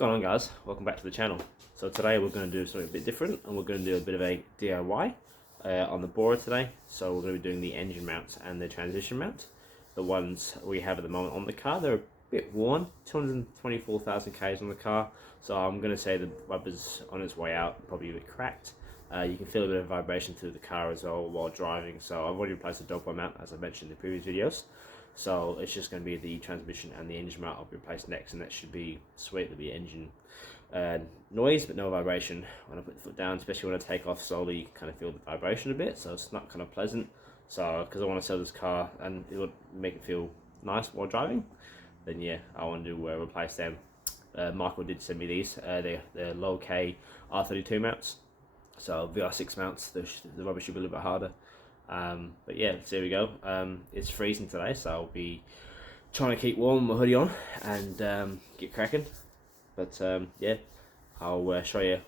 going on, guys? Welcome back to the channel. So today we're going to do something a bit different, and we're going to do a bit of a DIY on the Bora today. So we're going to be doing the engine mounts and the transition mount. The ones we have at the moment on the car, they're a bit worn, 224,000 Ks on the car, so I'm going to say the rubber's on its way out, probably a bit cracked. You can feel a bit of vibration through the car as well while driving, so I've already replaced the dog mount as I mentioned in the previous videos. So it's just going to be the transmission and the engine mount I'll replace next, and that should be sweet. There'll be engine noise but no vibration when I put the foot down, especially when I take off slowly. You kind of feel the vibration a bit, so it's not kind of pleasant. So because I want to sell this car and it would make it feel nice while driving, then yeah, I want to replace them. Michael did send me these. They're low K R32 mounts, so Vr6 mounts. The rubber should be a little bit harder. But yeah, so here we go. It's freezing today, so I'll be trying to keep warm with my hoodie on and get cracking. But yeah, I'll show you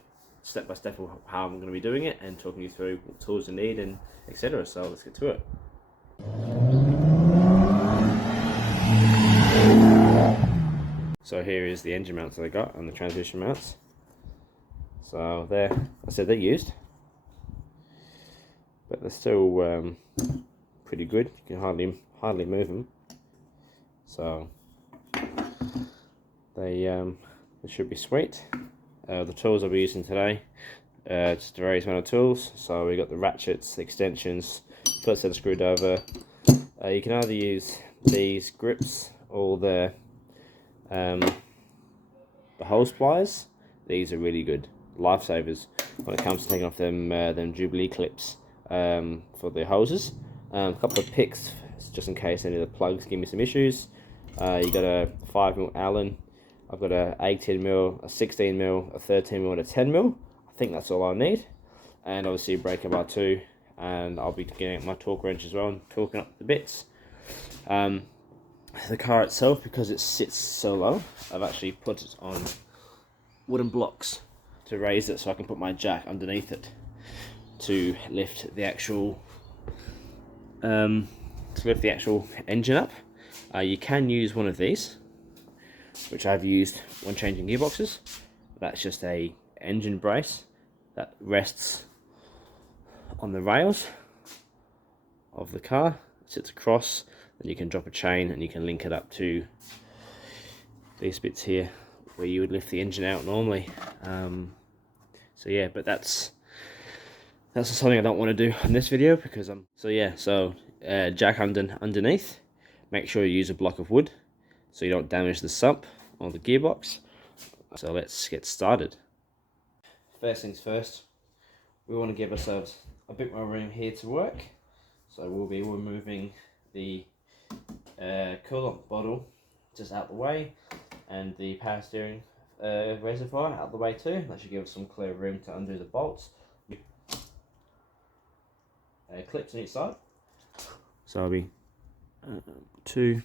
step by step how I'm going to be doing it and talking you through what tools you need and etc. So let's get to it. So here is the engine mounts that I got and the transmission mounts. So there, I said they're used, but they're still pretty good. You can hardly move them. So they should be sweet. The tools I'll be using today, just a various amount of tools. So we got the ratchets, the extensions, first set of screwdriver. You can either use these grips or the hose pliers. These are really good lifesavers when it comes to taking off them Jubilee clips for the hoses. A couple of picks just in case any of the plugs give me some issues. You got a 5mm Allen. I've got a 18mm, a 16mm, a 13mm, and a 10mm. I think that's all I need. And obviously a breaker bar too. And I'll be getting my torque wrench as well and torquing up the bits. The car itself, because it sits so low, I've actually put it on wooden blocks to raise it so I can put my jack underneath it to lift the actual engine up. You can use one of these, which I've used when changing gearboxes. That's just a engine brace that rests on the rails of the car, sits across, then you can drop a chain and you can link it up to these bits here where you would lift the engine out normally. So yeah, but that's something I don't want to do in this video because I'm jack underneath. Make sure you use a block of wood so you don't damage the sump or the gearbox. So let's get started. First things first, we want to give ourselves a bit more room here to work. So we'll be removing the coolant bottle just out the way and the power steering reservoir out the way too. That should give us some clear room to undo the bolts. Clips on each side. So I'll be 2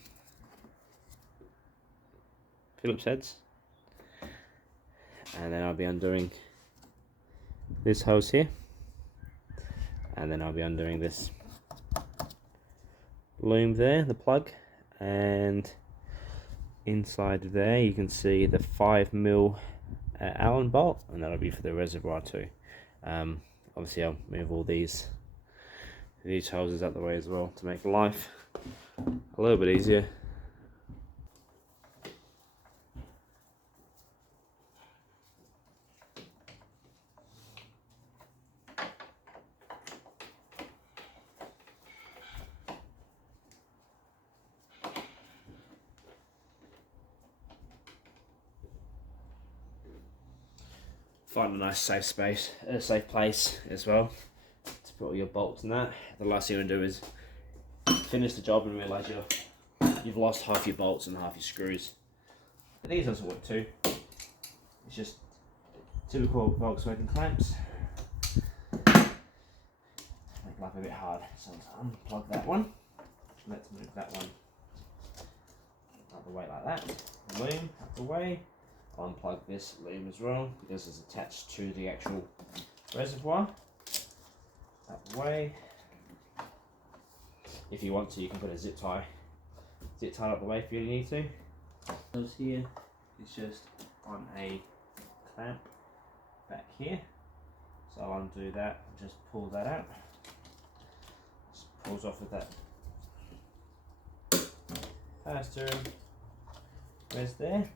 Phillips heads, and then I'll be undoing this hose here, and then I'll be undoing this loom there, the plug, and inside there you can see the 5mm Allen bolt, and that'll be for the reservoir too. Obviously I'll move all these hoses out the way as well to make life a little bit easier. Find a nice safe place as well to put all your bolts in that. The last thing you want to do is finish the job and realise you've lost half your bolts and half your screws. But these also work too. It's just typical Volkswagen clamps. Make life a bit hard. So let's unplug that one. Let's move that one out the way like that. Loom out the way. I'll unplug this loom as well because it's attached to the actual reservoir. Out the way. If you want to, you can put a zip tie up the way if you really need to. Those here, it's just on a clamp back here. So I'll undo that and just pull that out. Just pulls off with that power steering. Where's there?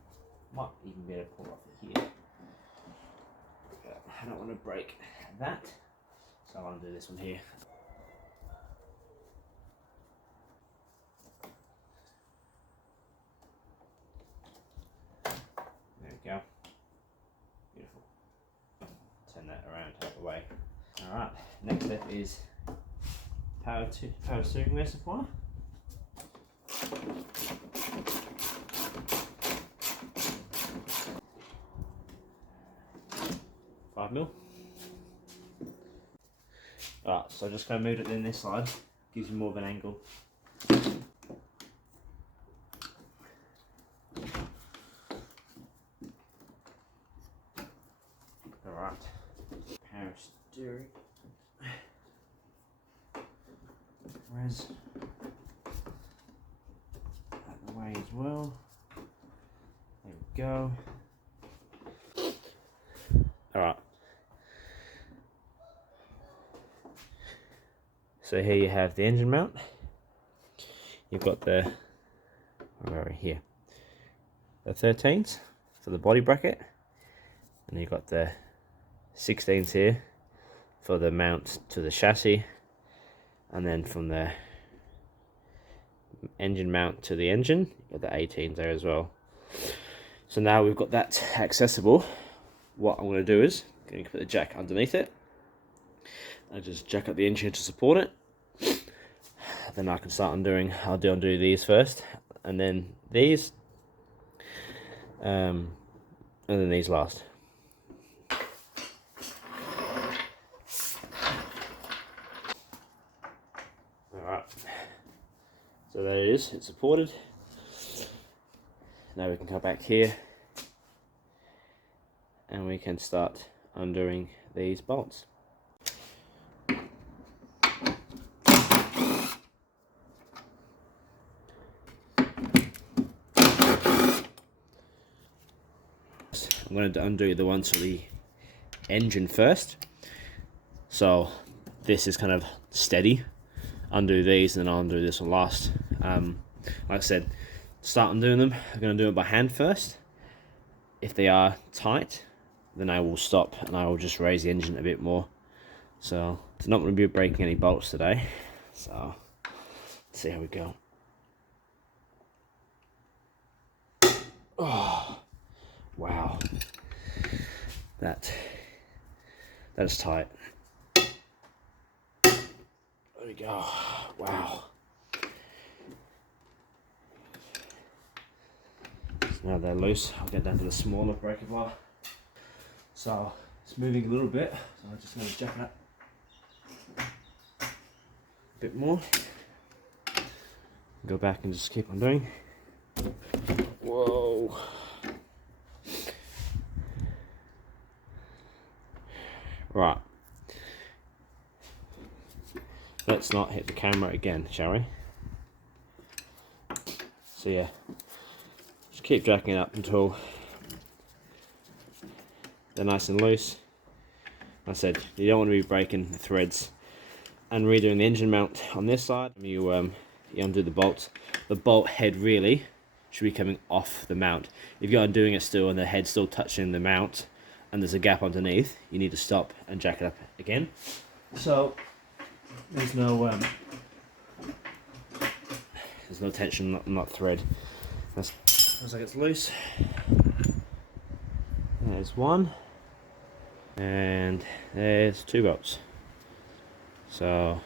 Might even be able to pull off it here. But I don't want to break that, so I'll undo this one here. There we go. Beautiful. Turn that around out the way. Alright, next step is power steering reservoir. 5mm. Alright, so just go move it in this side, gives you more of an angle. Alright, power steering. Res out the way as well. There we go. Alright. So here you have the engine mount. You've got the, where are we here? The 13s for the body bracket. And you've got the 16s here for the mount to the chassis. And then from the engine mount to the engine, you've got the 18s there as well. So now we've got that accessible. What I'm going to do is, I'm going to put the jack underneath it. I just jack up the engine to support it. Then I can start undoing. I'll undo these first, and then these, and then these last. Alright, so there it is, it's supported. Now we can come back here and we can start undoing these bolts. I'm going to undo the ones for the engine first. So this is kind of steady. Undo these and then I'll undo this one last. Like I said, start undoing them. I'm going to do it by hand first. If they are tight, then I will stop and I will just raise the engine a bit more. So it's not going to be breaking any bolts today. So let's see how we go. Oh, wow. That's tight. There we go. Wow. So now they're loose, I'll get down to the smaller breaker bar. So it's moving a little bit, so I'm just going to jack it up a bit more. Go back and just keep on doing. Whoa. Right. Let's not hit the camera again, shall we? So yeah, just keep jacking it up until they're nice and loose. Like I said, you don't want to be breaking the threads and redoing the engine mount on this side. You undo the bolts. The bolt head really should be coming off the mount. If you're undoing it still and the head's still touching the mount and there's a gap underneath, you need to stop and jack it up again. So there's no tension, not thread. Looks like it's loose. There's one, and there's two bolts. So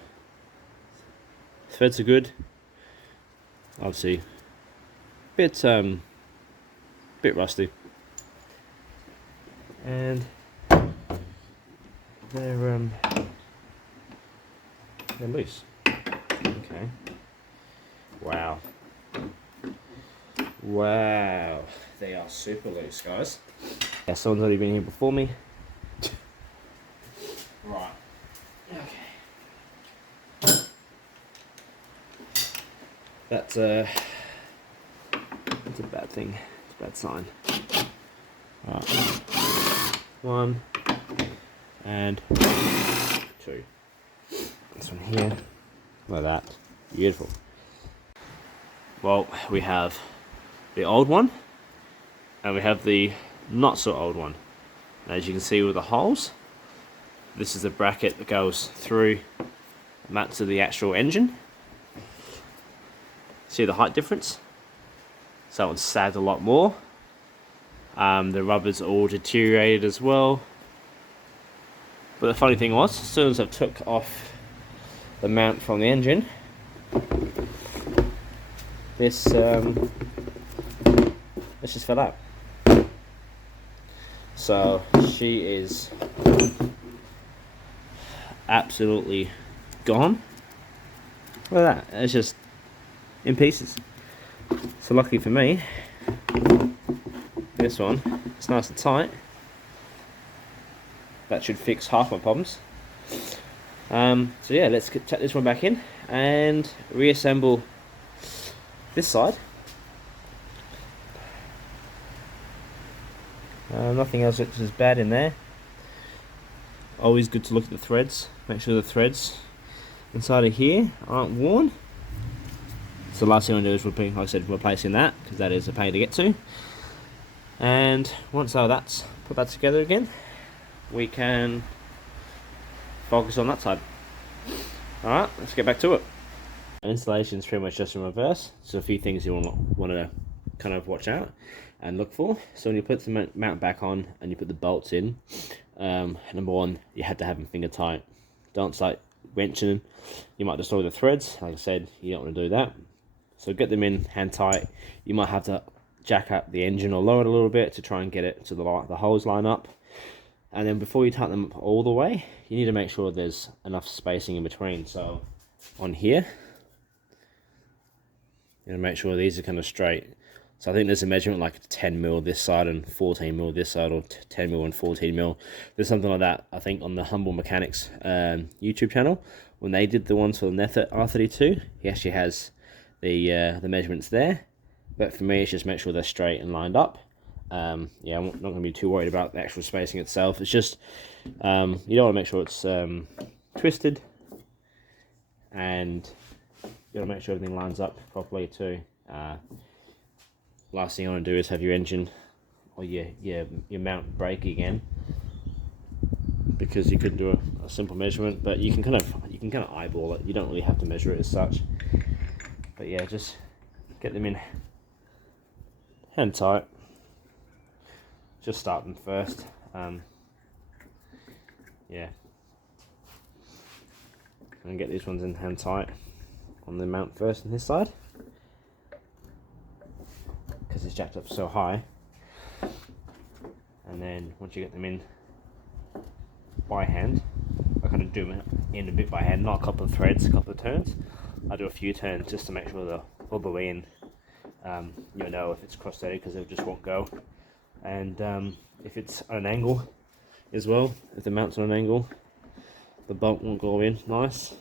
threads are good. Obviously, bit rusty, and they're loose. Okay. Wow. Wow. They are super loose, guys. Yeah, someone's already been here before me. Right. Okay. That's a bad thing. It's a bad sign. Right. 1 and 2. This one here, like that. Beautiful. Well, we have the old one, and we have the not so old one. As you can see with the holes, this is the bracket that goes through that to the actual engine. See the height difference? So that one's sagged a lot more. The rubber's all deteriorated as well. But the funny thing was, as soon as I took off the mount from the engine, this just fell out. So she is absolutely gone. Look at that, it's just in pieces. So luckily for me, this one, it's nice and tight. That should fix half my problems. So yeah, let's chuck this one back in and reassemble this side. Nothing else looks as bad in there. Always good to look at the threads. Make sure the threads inside of here aren't worn. So the last thing I do is, like I said, replacing that, because that is a pain to get to. And once that's put that together again, we can focus on that side. Alright, let's get back to it. Installation is pretty much just in reverse, so a few things you want to kind of watch out and look for. So when you put the mount back on and you put the bolts in, number one, you have to have them finger tight. Don't start wrenching them, you might destroy the threads. Like I said, you don't want to do that. So get them in hand tight. You might have to jack up the engine or lower it a little bit to try and get it to the holes line up. And then before you tighten them up all the way, you need to make sure there's enough spacing in between. So on here, you know, make sure these are kind of straight. So I think there's a measurement like 10 mil this side and 14 mil this side, or 10 mil and 14 mil. There's something like that, I think, on the Humble Mechanics YouTube channel. When they did the ones for the Neth R32, he actually has the measurements there. But for me, it's just make sure they're straight and lined up. Yeah, I'm not going to be too worried about the actual spacing itself. It's just, you don't want to make sure it's twisted. And you got to make sure everything lines up properly too. Last thing you want to do is have your engine or your mount break again, because you could do a simple measurement, but you can kind of eyeball it. You don't really have to measure it as such. But yeah, just get them in hand tight. Just start them first. Yeah, and get these ones in hand tight on the mount first on this side, because it's jacked up so high. And then once you get them in by hand, I kind of do them in a bit by hand, not a couple of threads, a couple of turns. I do a few turns just to make sure they're all the way in. You'll know if it's cross-threaded because it just won't go. And if it's on an angle as well, if the mount's on an angle, the bolt won't go in nice.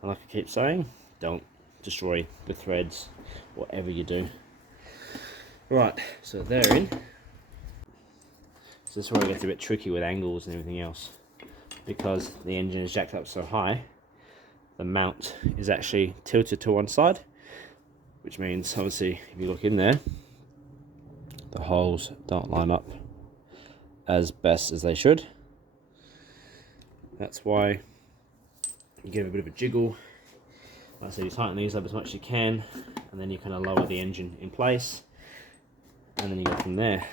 And like I keep saying, don't destroy the threads, whatever you do. Right, so they're in. So this is where it gets a bit tricky with angles and everything else, because the engine is jacked up so high, the mount is actually tilted to one side, which means obviously if you look in there, the holes don't line up as best as they should. That's why you give it a bit of a jiggle. Like I said, you tighten these up as much as you can, and then you kind of lower the engine in place, and then you go from there.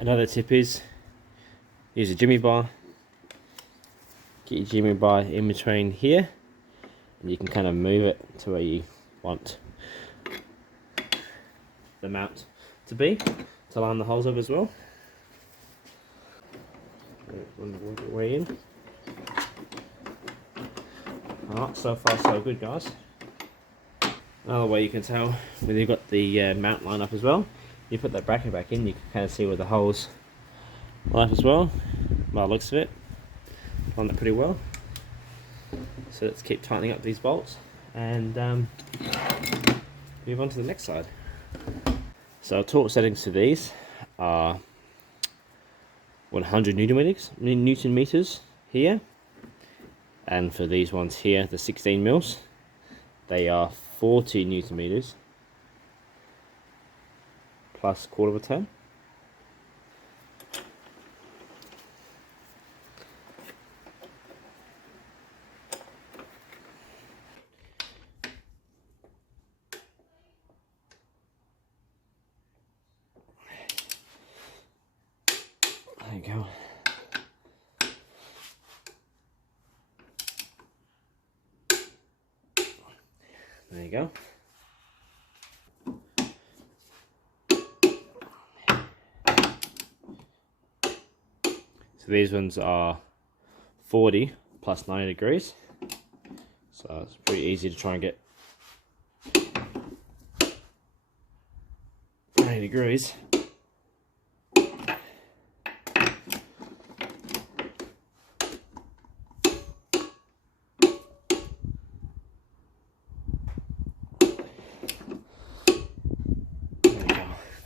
Another tip is use a jimmy bar. Get your jimmy bar in between here, and you can kind of move it to where you want the mount to be, to line the holes up as well. Work your way in. Alright, so far so good, guys. Another way you can tell whether you've got the mount line up as well, you put that bracket back in, you can kind of see where the holes line up as well, by the looks of it. on it pretty well. So let's keep tightening up these bolts and move on to the next side. So torque settings to these are 100 Newton meters here, and for these ones here, the 16 mils, they are 40 Newton meters plus quarter of a ton. There you go. There you go. So these ones are 40 plus 90 degrees. So it's pretty easy to try and get 90 degrees.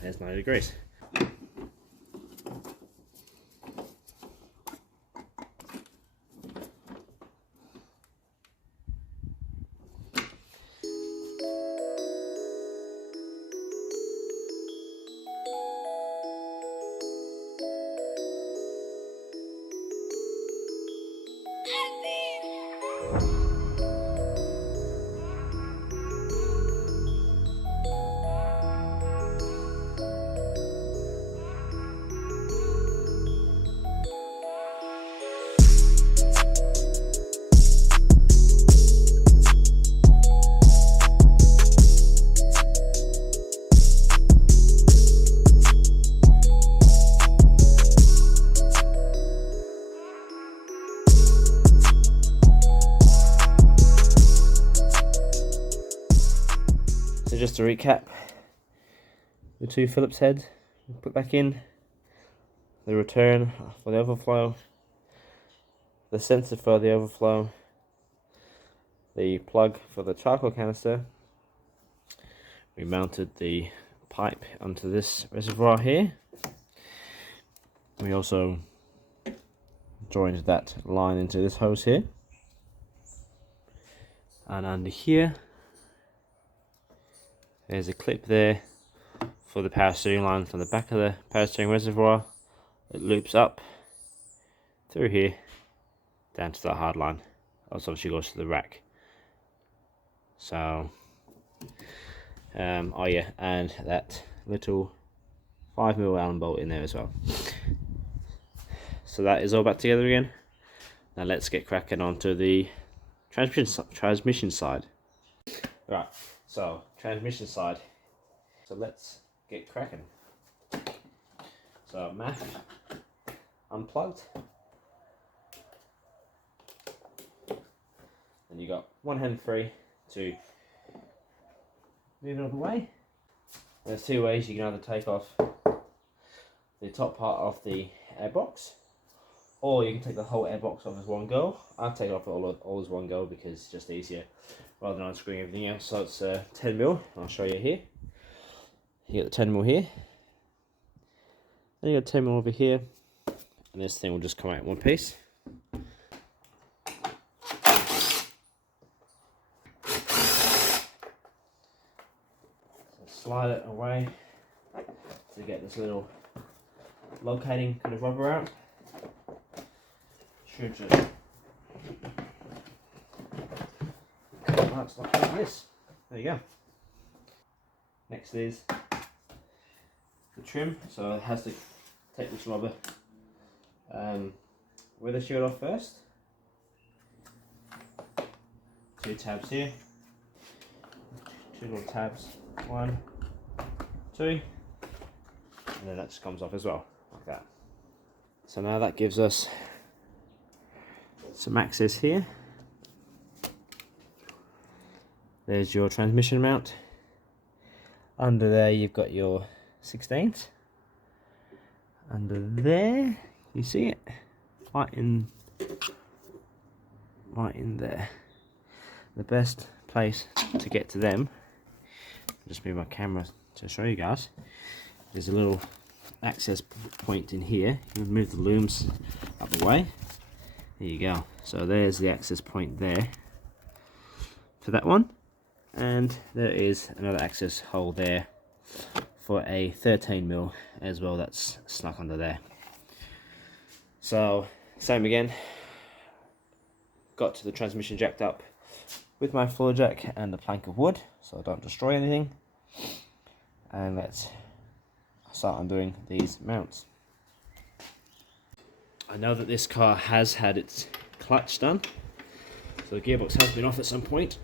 There's 90 degrees. So just to recap, the two Phillips heads put back in, the return for the overflow, the sensor for the overflow, the plug for the charcoal canister. We mounted the pipe onto this reservoir here. We also joined that line into this hose here, and under here there's a clip there for the power steering line from the back of the power steering reservoir. It loops up through here down to the hard line. Also obviously goes to the rack. So oh yeah, and that little 5mm Allen bolt in there as well. So that is all back together again. Now let's get cracking onto the transmission side. Right, so transmission side. So let's get cracking. So MAF unplugged. And you got one hand free to move it out of the way. There's two ways you can either take off the top part of the airbox, or you can take the whole airbox off as one go. I've taken off all as one go because it's just easier rather than unscrewing everything else. So it's 10mm. I'll show you here. You get the 10mm here, then you got 10mm over here, and this thing will just come out in one piece. So slide it away to get this little locating kind of rubber out. Should just like this. There you go. Next is the trim. So it has to take this rubber with the shield off first. Two tabs here. Two little tabs. 1, 2, and then that just comes off as well, like that. So now that gives us some access here. There's your transmission mount. Under there you've got your 16th. Under there, you see it? Right in right in there. The best place to get to them, just move my camera to show you guys, there's a little access point in here. You move the looms up the way. There you go. So there's the access point there for that one, and there is another access hole there for a 13mm as well, that's stuck under there. So same again, got to the transmission jacked up with my floor jack and a plank of wood so I don't destroy anything, and let's start undoing these mounts. I know that this car has had its clutch done, so the gearbox has been off at some point.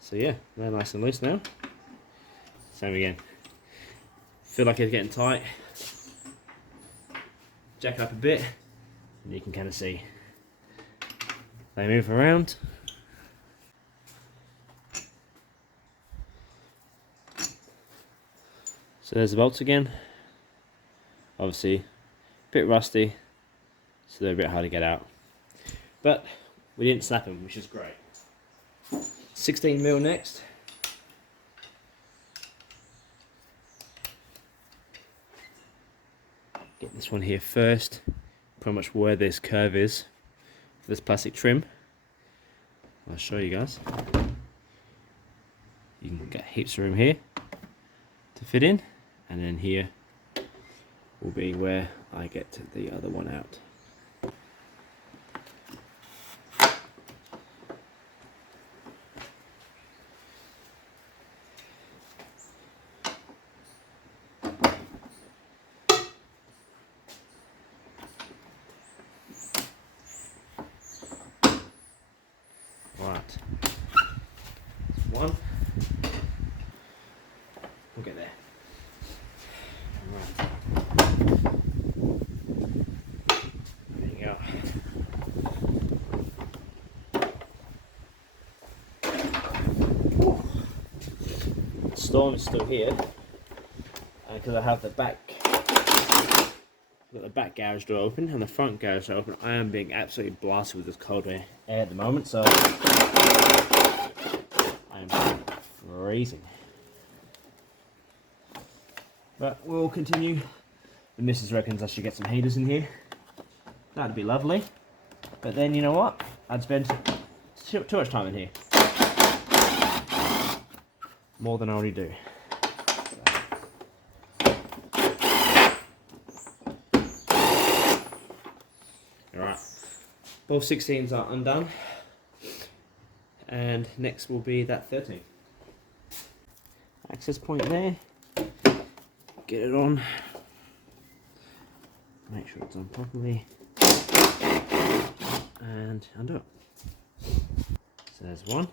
So yeah, they're nice and loose now. Same again. Feel like it's getting tight. Jack up a bit, and you can kind of see they move around. So there's the bolts again. Obviously, a bit rusty, so they're a bit hard to get out. But we didn't snap them, which is great. 16mm next. Get this one here first, pretty much where this curve is for this plastic trim. I'll show you guys. You can get heaps of room here to fit in, and then here will be where I get the other one out. Right, one, we'll get there. Right, there you go. The storm is still here, because I have the back garage door open and the front garage door open. I am being absolutely blasted with this cold air at the moment, so I'm freezing. But we'll continue. The missus reckons I should get some heaters in here. That'd be lovely. But then you know what? I'd spend too much time in here. More than I already do. Alright, both 16s are undone, and next will be that 13. Access point there, get it on, make sure it's on properly, and undo it. So there's one.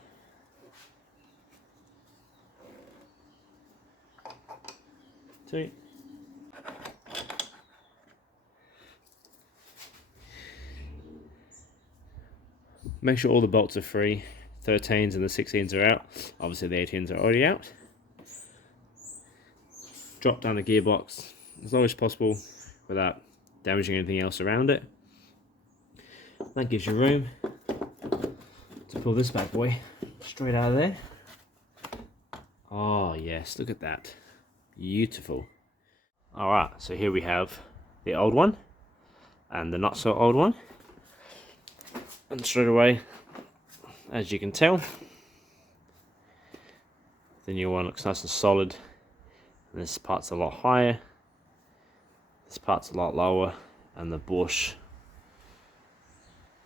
Two. Make sure all the bolts are free. 13s and the 16s are out. Obviously the 18s are already out. Drop down the gearbox as low as possible without damaging anything else around it. That gives you room to pull this bad boy straight out of there. Oh yes, look at that. Beautiful. Alright, so here we have the old one and the not so old one. And straight away, as you can tell, the new one looks nice and solid. And this part's a lot higher, this part's a lot lower, and the bush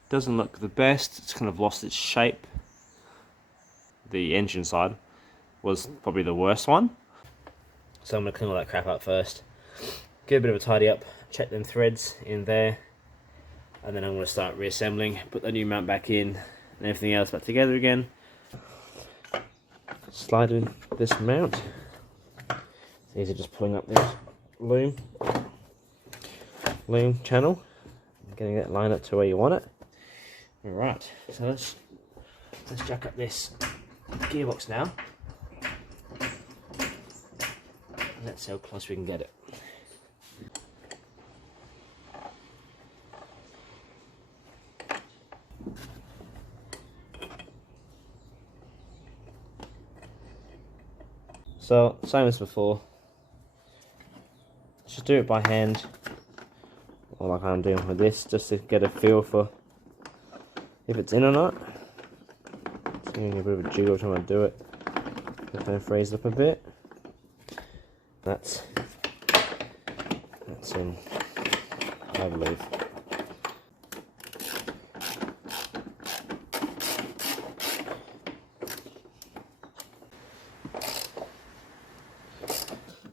doesn't look the best. It's kind of lost its shape. The engine side was probably the worst one. So I'm going to clean all that crap up first, get a bit of a tidy up, check them threads in there, and then I'm going to start reassembling, put the new mount back in and everything else back together again. Slide in this mount. These are just pulling up this loom channel and getting that lined up to where you want it. Alright, so let's jack up this gearbox now. Let's see how close we can get it. So same as before, just do it by hand, or like I'm doing with this, just to get a feel for if it's in or not. It's giving me a bit of a jiggle trying to do it. It's going to freeze up a bit. That's in, I believe.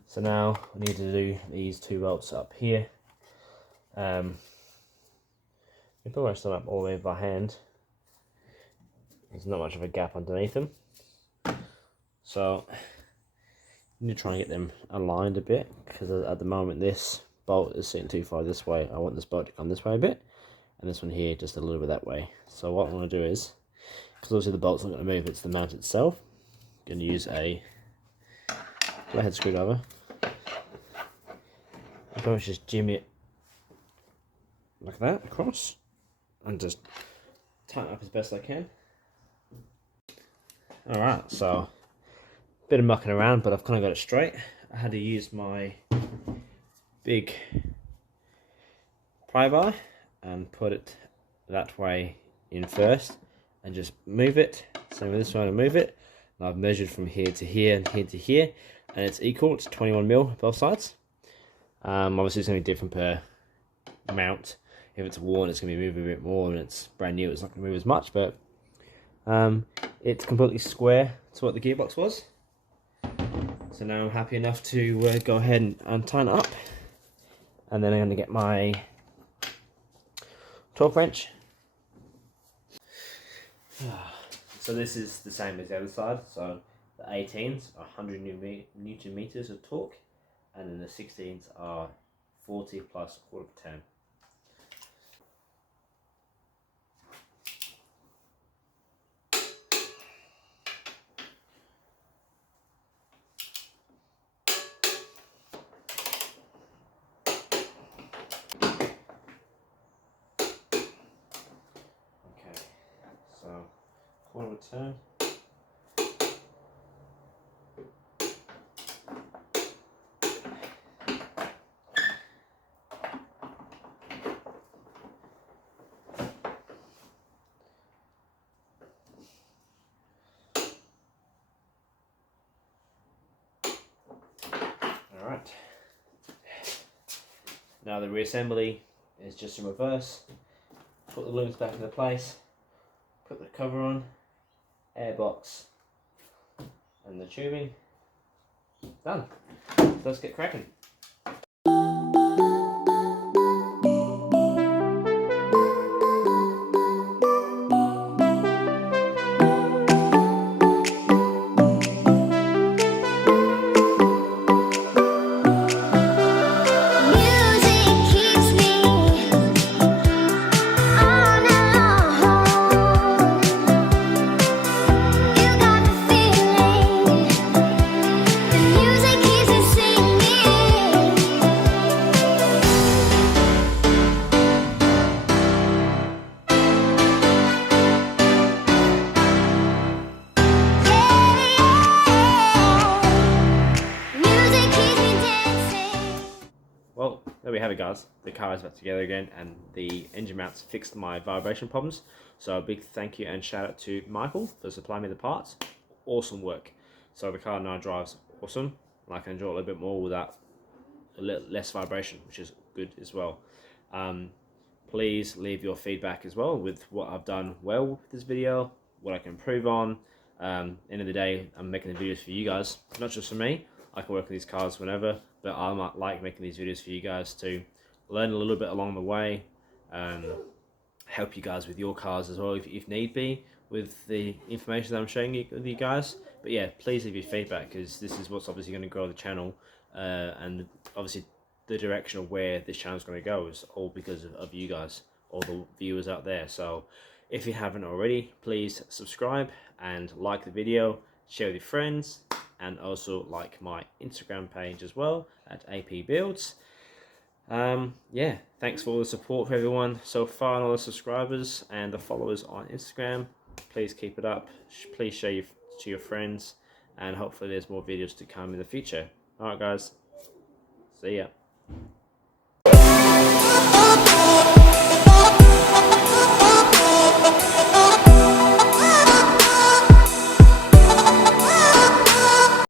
So now we need to do these 2 bolts up here. We pretty much them up all the way by hand. There's not much of a gap underneath them, so you need to try and get them aligned a bit, because at the moment this bolt is sitting too far this way. I want this bolt to come this way a bit, and this one here just a little bit that way. So what I'm going to do is, because obviously the bolt's not going to move, it's the mount itself. I'm going to use a flathead screwdriver. I'm going to just jimmy it like that across, and just tighten it up as best I can. Alright, so bit of mucking around, but I've kind of got it straight. I had to use my big pry bar and put it that way in first, and just move it. Same with this one, and move it. And I've measured from here to here and here to here, and it's equal. It's 21mm both sides. Obviously it's going to be different per mount. If it's worn, it's going to be moving a bit more, and it's brand new, it's not going to move as much, but it's completely square to what the gearbox was. So now I'm happy enough to go ahead and tighten it up, and then I'm going to get my torque wrench. So this is the same as the other side. So the 18s are 100 Newton meters of torque, and then the 16s are 40 plus a quarter per 10. Quarter of a turn. Alright. Now the reassembly is just in reverse. Put the looms back into place. Put the cover on. Airbox and the tubing. Done. So let's get cracking. Well, there we have it, guys. The car is back together again, and the engine mounts fixed my vibration problems. So a big thank you and shout out to Michael for supplying me the parts. Awesome work. So the car now drives awesome, and I can enjoy it a little bit more without a little less vibration, which is good as well. Please leave your feedback as well with what I've done well with this video, what I can improve on. End of the day, I'm making the videos for you guys, not just for me. I can work on these cars whenever, but I might like making these videos for you guys to learn a little bit along the way, help you guys with your cars as well if need be, with the information that I'm showing you with you guys. But yeah, please leave your feedback, because this is what's obviously going to grow the channel, and obviously the direction of where this channel is going to go is all because of you guys, all the viewers out there. So if you haven't already, please subscribe and like the video, share with your friends, and also like my Instagram page as well at AP Builds. Yeah, thanks for all the support for everyone so far, and all the subscribers and the followers on Instagram. Please keep it up. Please share to your friends, and hopefully there's more videos to come in the future. Alright guys, see ya.